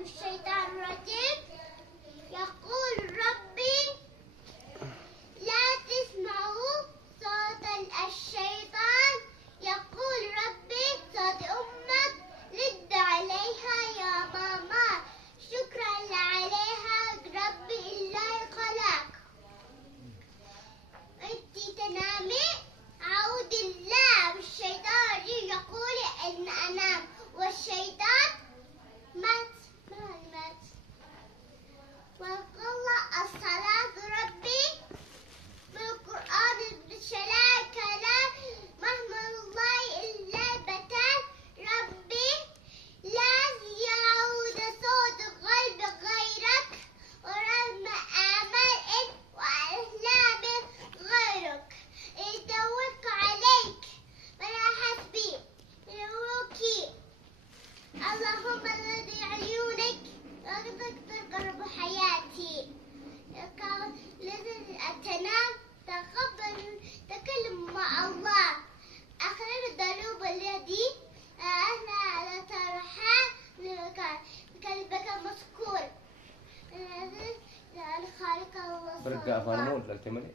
الشيطان الرجيم. يقول ربي لا تسمعوا صوت الشيطان. يقول ربي صوت أمك رد عليها يا ماما، شكرا عليها ربي الله خلق. انتي تنامي أعوذ بالله من الشيطان الرجيم. يقول إن أنام والشيطان مات. وقال الصلاة ربي بالقرآن بشلاء كلام مهما الله إلا بتال. ربي لا يعود صوت قلب غيرك ورغم آمال وأحلام غيرك. يتوق عليك ولا حسبي يروكي. اللهم الذي عيونك وقدك تقرب حياتي. لازم تنام تقبل تكلم مع الله. أخيرا الذنوب الذي أنا على طرحها قلبك مسكور. الخالق الله برجع فانمون للكمال.